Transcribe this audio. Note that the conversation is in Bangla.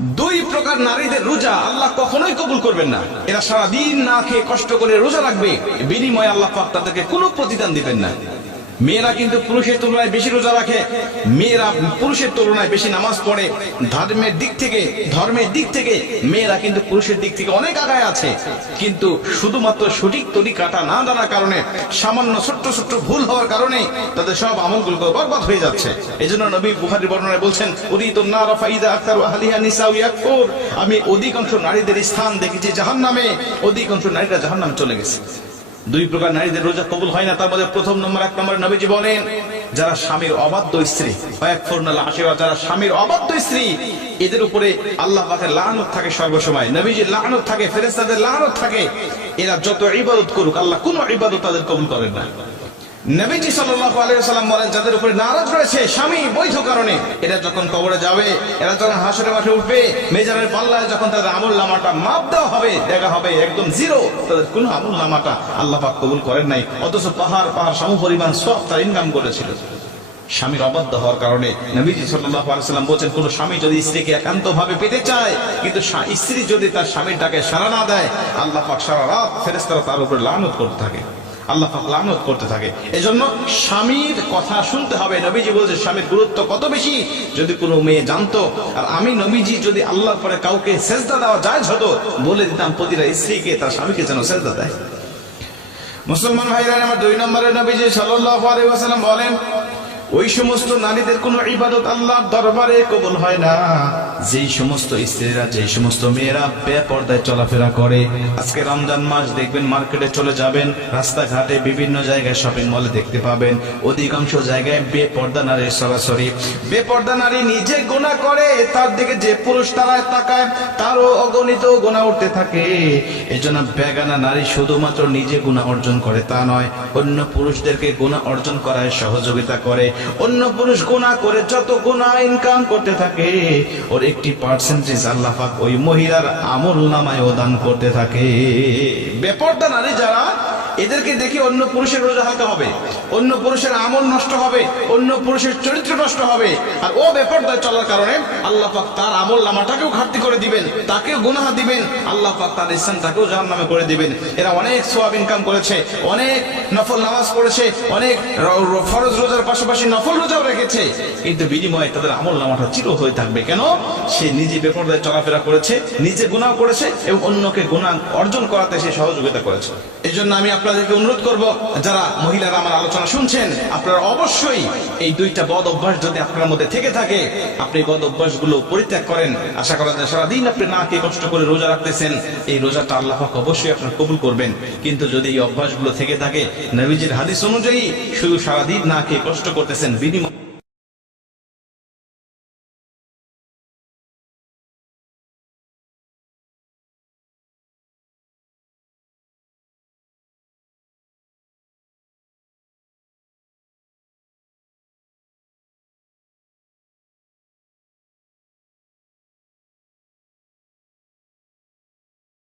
দুই প্রকার নারীদের রোজা আল্লাহ কখনোই কবুল করবেন না। এরা সারাদিন না খেয়ে কষ্ট করে রোজা রাখবে, বিনিময়ে আল্লাহ পাক তাদেরকে কোনো প্রতিদান দিবেন না। মেয়েরা কিন্তু পুরুষের তুলনায় বেশি রোজা রাখে, মেয়েরা পুরুষের তুলনায় বেশি নামাজ পড়ে, ধর্মের দিক থেকে মেয়েরা কিন্তু পুরুষের দিক থেকে অনেক আগায় আছে। কিন্তু শুধুমাত্র সঠিক তরিকাটা না জানার কারণে, সামান্য ছোট্ট ছোট্ট ভুল হওয়ার কারণে তাদের সব আমলগুলো বরবাদ হয়ে যাচ্ছে। এই জন্য নবী বুখারী বর্ণনায় বলছেন, উরিদুন নার ফাইদা আকতারু আহলিহা নিসাউ ইয়াকফুর, আমি অধিকাংশ নারীদের স্থান দেখেছি জাহান্নামে, অধিকাংশ নারীরা জাহান্নামে চলে গেছে। দুই প্রকার নারীদের রোজা কবুল হয় না। তার মধ্যে প্রথম নম্বর, এক নম্বরে নবীজি বলেন, যারা স্বামীর অবাধ্য স্ত্রী, যারা স্বামীর অবাধ্য স্ত্রী, এদের উপরে আল্লাহ পাকের লানত থাকে সর্বসময়, নবীজির লানত থাকে, ফেরেশতাদের লানত থাকে। এরা যত ইবাদত করুক, আল্লাহ কোন ইবাদত তাদের কবুল করেন না। নবীজি সাল্লাল্লাহু আলাইহি ওয়াসাল্লাম বলেন, যাদের উপরে নারাজ রয়েছে স্বামী বৈধ কারণে, এরা যখন কবরে যাবে, এরা যখন হাসরের মাঠে উঠবে, মিজানের পাল্লায় যখন তাদের আমলনামাটা মাপ দেওয়া হবে, দেখা হবে একদম জিরো, তাদের কোনো আমলনামাটা আল্লাহ পাক কবুল করেন নাই, অথচ পাহাড় সমপরিমাণ সওয়াব তার ইনকাম করেছিল। স্বামীর অবাধ্য হওয়ার কারণে নবীজি সাল্লাল্লাহু আলাইহি ওয়াসাল্লাম বলেন, কোন স্বামী যদি স্ত্রীকে একান্তভাবে পেতে চায়, কিন্তু স্ত্রী যদি তার স্বামীর ডাকে সাড়া না দেয়, আল্লাহ পাক সারা রাত ফেরেশতারা তার উপর লানত করতে থাকে, আল্লাহ পাক লানত করতে থাকে। এজন্য স্বামীর কথা শুনতে হবে। নবীজি বলছে স্বামীর গুরুত্ব কত বেশি যদি কোনো মেয়ে জানতো। আর আমি নবীজি যদি আল্লাহর পরে কাউকে সেজদা দেওয়া জায়েজ হতো, বলে দিতাম প্রতিটা স্ত্রীকে তার স্বামীকে যেন সেজদা দেয়। মুসলমান ভাইরা আমার, দুই নম্বরে নবীজি সাল্লাল্লাহু আলাইহি ওয়াসাল্লাম বলেন, ওই সমস্ত নারীদের কোন ইবাদত আল্লাহর দরবারে কবুল হয় না যেই সমস্ত স্ত্রীরা, যেই সমস্ত মেয়েরা বেপরদায় চলাফেরা করে। আজকে রমজান মাস, দেখবেন মার্কেটে চলে যাবেন, রাস্তাঘাটে বিভিন্ন জায়গায় শপিং মলে দেখতে পাবেন অধিকাংশ জায়গায় বেপর্দা নারীর সরাসরি। বেপর্দা নারী নিজে গুনাহ করে, তার দিকে যে পুরুষ তারায় তাকায় তারও অগণিত গুনাহ উঠতে থাকে। এজন্য বেগানা নারী শুধুমাত্র নিজে গুনাহ অর্জন করে তা নয়, অন্য পুরুষদেরকে গুনাহ অর্জন করায় সহযোগিতা করে। অন্য পুরুষ গুনাহ করে যত গুনাহ ইনকাম করতে থাকে, ওর একটি পার্সেন্টেজ আল্লাহ পাক ওই মহিলার আমলনামায় দান করতে থাকে। বেপরদা নারী যারা, এদেরকে দেখে অন্য পুরুষের রোজা হতে হবে, অন্য পুরুষের আমল নষ্ট হবে, অন্য পুরুষের চরিত্র নষ্ট হবে। আর ও বেপরদায় চলার কারণে আল্লাহ পাক তার আমলনামাটাকেও ঘাটতি করে দিবেন, তাকেও গুনাহ দিবেন, আল্লাহ পাক তার স্থানটাকেও জাহান্নামে করে দিবেন। এরা অনেক সওয়াব ইনকাম করেছে, অনেক নফল নামাজ পড়েছে, অনেক ফরজ রোজার পাশাপাশি নফল রোজাও রেখেছে, কিন্তু বিনিময়ে তাদের আমলনামাটা চির হয়ে থাকবে। কেন? সে নিজে বেপরদায় চলাফেরা করেছে, নিজে গুনাহ করেছে এবং অন্যকে গুনাহ অর্জন করাতে সে সহযোগিতা করেছে। এই জন্য আমি আপনাদেরকে অনুরোধ করব, যারা মহিলারা আমার আলোচনা শুনছেন, আপনারা অবশ্যই এই দুইটা বদ অভ্যাস যদি আপনার মধ্যে থেকে থাকে, আপনি বদ অভ্যাসগুলো পরিত্যাগ করেন। আশা করা যায় সারাদিন আপনি না খেয়ে কষ্ট করে রোজা রাখতেছেন, এই রোজাটা আল্লাহ পাক অবশ্যই আপনার কবুল করবেন। কিন্তু যদি এই অভ্যাসগুলো থেকে থাকে, নবীজির হাদিস অনুযায়ী শুধু সারাদিন না খেয়ে কষ্ট করতেছেন, বিনিময়